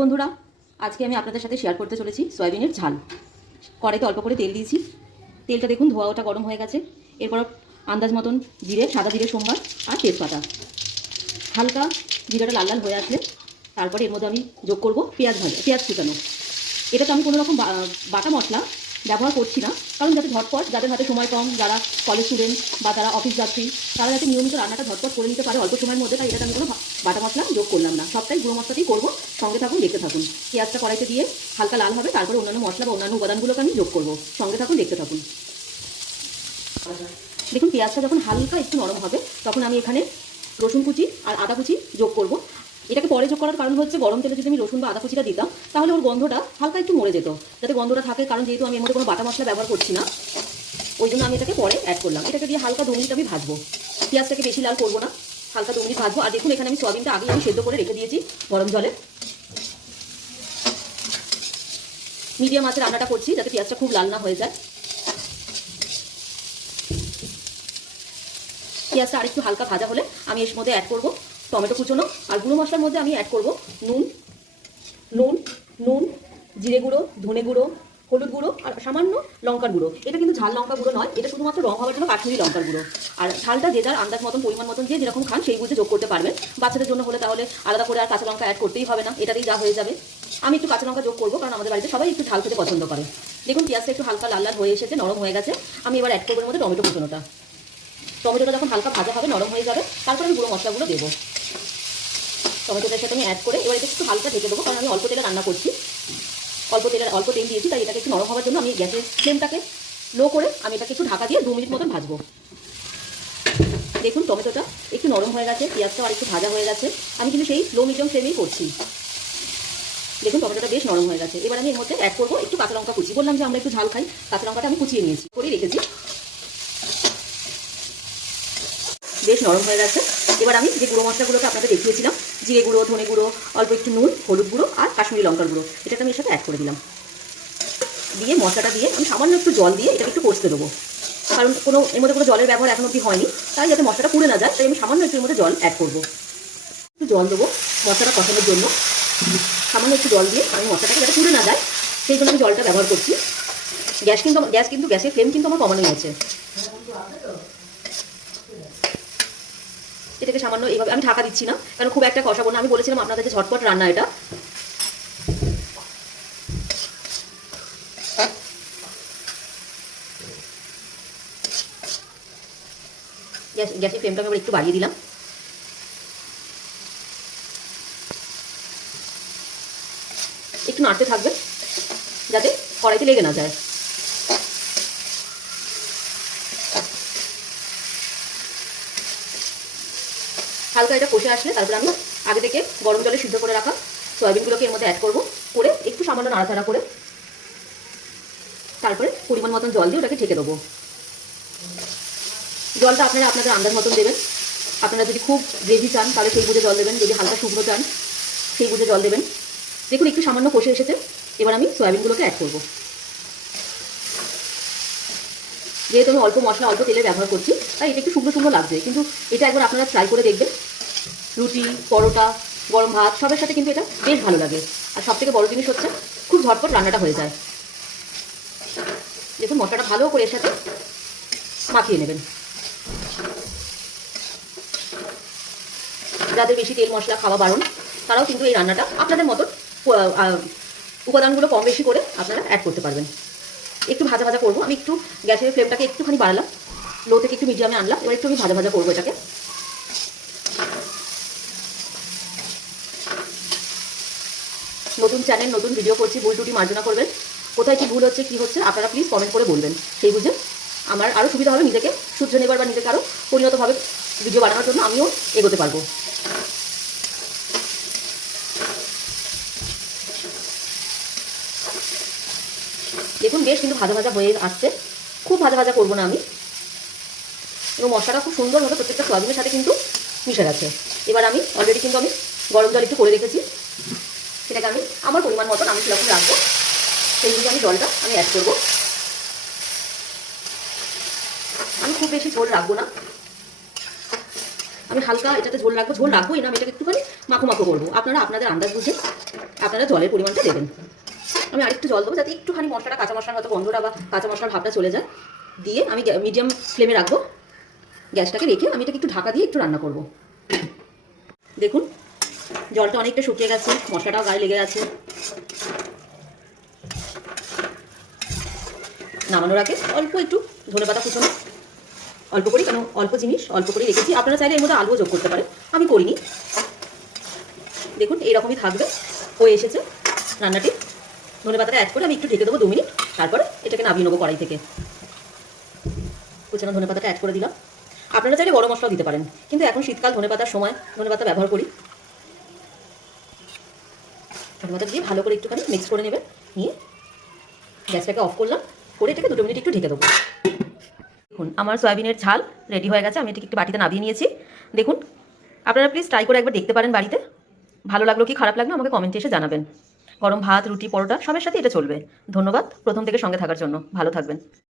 বন্ধুরা, আজকে আমি আপনাদের সাথে শেয়ার করতে চলেছি সয়াবিনের ঝাল। কড়াইতে অল্প করে তেল দিয়েছি। তেলটা দেখুন ধোয়া ওটা গরম হয়ে গেছে। এরপর আন্দাজ মতন জিরে, সাদা জিরে সোমবার আর তেজপাতা। হালকা জিরাটা লাল লাল হয়ে আসলে তারপরে এর মধ্যে আমি যোগ করব পেঁয়াজ কুচানো। এটা তো আমি কোনো রকম বাটা মশলা ব্যবহার করছি না, কারণ যাতে ঝটপট, যাদের হাতে সময় কম, যারা কলেজ স্টুডেন্ট বা যারা অফিস যাত্রী, তারা যাতে নিয়মিত রান্নাটা ঝটপট করে নিতে পারে অল্প সময়ের মধ্যে, তাই এটাতে আমি কোনো বাটা মশলা যোগ করলাম না। সবটাই গুঁড়ো মশলাতেই করবো। সঙ্গে থাকুন, দেখতে থাকুন। পেঁয়াজটা কড়াইতে দিয়ে হালকা লাল হবে, তারপরে অন্যান্য মশলা বা অন্যান্য উপাদানগুলোকে আমি যোগ করবো। সঙ্গে থাকুন, দেখতে থাকুন। দেখুন পেঁয়াজটা যখন হালকা একটু নরম হবে তখন আমি এখানে রসুন কুচি আর আদা কুচি যোগ করব। এটাকে পরে যোগ করার কারণ হচ্ছে গরম তেলে যদি আমি রসুন বা আদা কুচিটা দিতাম তাহলে ওর গন্ধটা হালকা একটু মরে যেত। যাতে গন্ধটা থাকে, কারণ যেহেতু আমি এর মধ্যে কোনো বাটা মশলা ব্যবহার করছি না, ওই জন্য আমি এটাকে পরে অ্যাড করলাম। এটাকে দিয়ে হালকা 2 মিনিট আমি ভাজবো। পেঁয়াজটাকে বেশি লাল করবো না, হালকা 2 মিনিট ভাজবো। আর দেখুন এখানে আমি সয়াবিনটা আগেই আমি সেদ্ধ করে রেখে দিয়েছি গরম জলে। মিডিয়াম আঁচে রান্নাটা করছি যাতে পেঁয়াজটা খুব লাল না হয়ে যায়। পেঁয়াজটা আরেকটু হালকা ভাজা হলে আমি এর মধ্যে অ্যাড করব টমেটো কুচোনো। আর গুঁড়ো মশলার মধ্যে আমি অ্যাড করব নুন, জিরে গুঁড়ো, ধনে গুঁড়ো, হলুদ গুঁড়ো আর সামান্য লঙ্কার গুঁড়ো। এটা কিন্তু ঝাল লঙ্কা গুঁড়ো নয়, এটা শুধুমাত্র রং হওয়ার জন্য কাশ্মীরি লঙ্কার গুঁড়ো। আর ঝালটা যে যার আন্দাজ মতন, পরিমাণ মতন, যে যেরকম খান সেই বুঝে যোগ করতে পারবেন। বাচ্চাদের জন্য হলে তাহলে আলাদা করে আর কাঁচা লঙ্কা অ্যাড করতেই হবে না, এটাতেই যা হয়ে যাবে। আমি একটু কাঁচা লঙ্কা যোগ করবো, কারণ আমাদের বাড়িতে সবাই একটু ঝাল খেতে পছন্দ করে। দেখুন পেঁয়াজটা একটু হালকা লাল লাল হয়ে এসেছে, নরম হয়ে গেছে। আমি এবার অ্যাড করবো এর মধ্যে টমেটো কুচোনোটা। টমেটোটা যখন হালকা ভাজা হবে, নরম হয়ে যাবে, তারপর আমি গুঁড়ো মশলাগুলো দেবো। টমেটোটার সাথে আমি অ্যাড করে এবার এটা একটু হালকা ঢেকে দেবো, কারণ আমি অল্প তেলে রান্না করছি। অল্প তেল দিয়েছি, তাই এটাকে একটু নরম হওয়ার জন্য আমি গ্যাসের ফ্লেমটাকে লো করে আমি এটাকে একটু ঢাকা দিয়ে 2 মিনিট মতন ভাজবো। দেখুন টমেটোটা একটু নরম হয়ে গেছে, পেঁয়াজটাও আর একটু ভাজা হয়ে গেছে। আমি কিন্তু সেই লো মিডিয়াম ফ্লেমেই করছি। দেখুন টমেটোটা বেশ নরম হয়ে গেছে। এবার আমি এর মধ্যে অ্যাড করবো একটু কাঁচা লঙ্কা কুচি। বললাম যে আমরা একটু ঝাল খাই, কাঁচা লঙ্কাটা আমি কুচিয়ে নিয়েছি, করে রেখেছি। বেশ নরম হয়ে গেছে। এবার আমি যে গুঁড়ো মশলাগুলোকে আপনাদের দেখিয়েছিলাম, জিরে গুঁড়ো, ধনে গুঁড়ো, অল্প একটু নুন, হলুদ গুঁড়ো আর কাশ্মীরি লঙ্কার গুঁড়ো, এটাকে আমি এর সাথে অ্যাড করে দিলাম। দিয়ে মশলাটা দিয়ে আমি সামান্য একটু জল দিয়ে এটাকে একটু কষতে দেবো, কারণ এর মধ্যে কোনো জলের ব্যবহার এখন অবধি হয়নি, তাই যাতে মশলাটা পুড়ে না যায়, তাই আমি সামান্য একটু এর মধ্যে জল অ্যাড করবো। একটু জল দেবো মশলাটা কষানোর জন্য। সামান্য একটু জল দিয়ে আমি মশলাটাকে যাতে পুড়ে না যায় সেই জন্য আমি জলটা ব্যবহার করছি। গ্যাসের ফ্লেম কিন্তু আমার কমানোই আছে। এটাকে সামান্য এইভাবে আমি ঢাকা দিচ্ছি না, কারণ খুব একটা কষাবো না। আমি বলেছিলাম আপনাদের যে ঝটপট রান্না এটা। গ্যাসের ফ্লেমটা আমি একটু বাড়িয়ে দিলাম। একটু নাড়তে থাকবে যাতে কড়াইতে লেগে না যায়। হালকা এটা কষে আসলে তারপরে আমি আগে থেকে গরম জলে সিদ্ধ করে রাখা সয়াবিনগুলোকে এর মধ্যে অ্যাড করবো, করে একটু সামান্য নাড়াচাড়া করে তারপরে পরিমাণ মতন জল দিয়ে ওটাকে ঢেকে দেবো। জলটা আপনারা আপনাদের আন্দাজ মতন দেবেন। আপনারা যদি খুব গ্রেভি চান তাহলে সেই বুঝে জল দেবেন, যদি হালকা শুকনো চান সেই বুঝে জল দেবেন। দেখুন একটু সামান্য কষে এসেছে। এবার আমি সয়াবিনগুলোকে অ্যাড করবো। যেহেতু আমি অল্প মশলা অল্প তেলে ব্যবহার করছি, তাই এটা একটু শুকনো শুকনো লাগছে, কিন্তু এটা একবার আপনারা ট্রাই করে দেখবেন। রুটি, পরোটা, গরম ভাত সবের সাথে কিন্তু এটা বেশ ভালো লাগে। আর সবথেকে বড় জিনিস হচ্ছে খুব ঝটপট রান্নাটা হয়ে যায়। দেখুন মশলাটা ভালো করে এর সাথে মাখিয়ে নেবেন। যাদের বেশি তেল মশলা খাওয়া বারণ, তারাও কিন্তু এই রান্নাটা আপনাদের মতন উপাদানগুলো কম বেশি করে আপনারা অ্যাড করতে পারবেন। একটু ভাজা ভাজা করবো আমি। একটু গ্যাসের ফ্লেমটাকে একটুখানি বাড়ালাম, লো থেকে একটু মিডিয়ামে আনলাম। এবার একটু আমি ভাজা ভাজা করবো এটাকে। নতুন চ্যানেল, নতুন ভিডিও করছি, ভুল ত্রুটি মার্জনা করবেন। কোথায় কি ভুল হচ্ছে কি হচ্ছে আপনারা প্লিজ কমেন্ট করে বলবেন, সেই বুঝে আমার আরও সুবিধা হবে নিজেকে শুধরে নেবার বা নিজেকে আরও পরিণতভাবে ভিডিও বানানোর জন্য আমিও এগোতে পারবো। দেখুন বেশ কিন্তু ভাজা ভাজা হয়ে আসছে। খুব ভাজা ভাজা করবো না আমি, এবং মশলাটা খুব সুন্দরভাবে প্রত্যেকটা সয়াবিনের সাথে কিন্তু মিশে গেছে। এবার আমি অলরেডি কিন্তু আমি গরম জল একটু করে রেখেছি, সেটাকে আমি আমার পরিমাণ মতন আমি সেরকম রাখবো, সেই বুঝে আমি জলটা আমি অ্যাড করবো। আমি খুব বেশি ঝোল রাখবো না, আমি হালকা এটাতে ঝোল রাখবোই না। আমি এটাকে একটুখানি মাখো মাখো করবো। আপনারা আপনাদের আন্দাজ বুঝে আপনারা জলের পরিমাণটা দেবেন। আমি আরেকটু জল দেবো যাতে একটুখানি মশলাটা, কাঁচা মশলার মতো গন্ধটা বা কাঁচা মশলার ভাবটা চলে যায়। দিয়ে আমি মিডিয়াম ফ্লেমে রাখবো, গ্যাসটাকে রেখে আমি এটাকে একটু ঢাকা দিয়ে একটু রান্না করব। দেখুন জলটা অনেকটা শুকিয়ে গেছে, মশলাটাও গায়ে লেগে আছে। নামানোর আগে অল্প একটু ধনেপাতা কুচনো, অল্প করে, কেন অল্প জিনিস অল্প করে রেখেছি। আপনারা চাইলে এর মধ্যে আলুও যোগ করতে পারেন, আমি করিনি। দেখুন এইরকমই থাকবে, হয়ে এসেছে রান্নাটি। ধনেপাতাটা অ্যাড করে আমি একটু ঢেকে দেবো 2 মিনিট, তারপরে এটাকে নামিয়ে নেবো কড়াই থেকে। কুচানো ধনেপাতাটা অ্যাড করে দিলাম। আপনারা চাইলে বড় মশলাও দিতে পারেন, কিন্তু এখন শীতকাল, ধনেপাতার সময় ধনেপাতা ব্যবহার করি। ধনেপাতা দিয়ে ভালো করে একটুখানি মিক্স করে নেবেন, নিয়ে গ্যাসটাকে অফ করলাম, করে এটাকে 2 মিনিট একটু ঢেকে দেবো। দেখুন আমার সয়াবিনের ঝাল রেডি হয়ে গেছে, আমি এটাকে একটু বাটিতে নামিয়ে নিয়েছি। দেখুন আপনারা প্লিজ ট্রাই করে একবার দেখতে পারেন বাড়িতে। ভালো লাগলো কি খারাপ লাগলো আমাকে কমেন্টে এসে জানাবেন। গরম ভাত, রুটি, পরোটা সবের সাথে এটা চলবে। ধন্যবাদ প্রথম থেকে সঙ্গে থাকার জন্য। ভালো থাকবেন।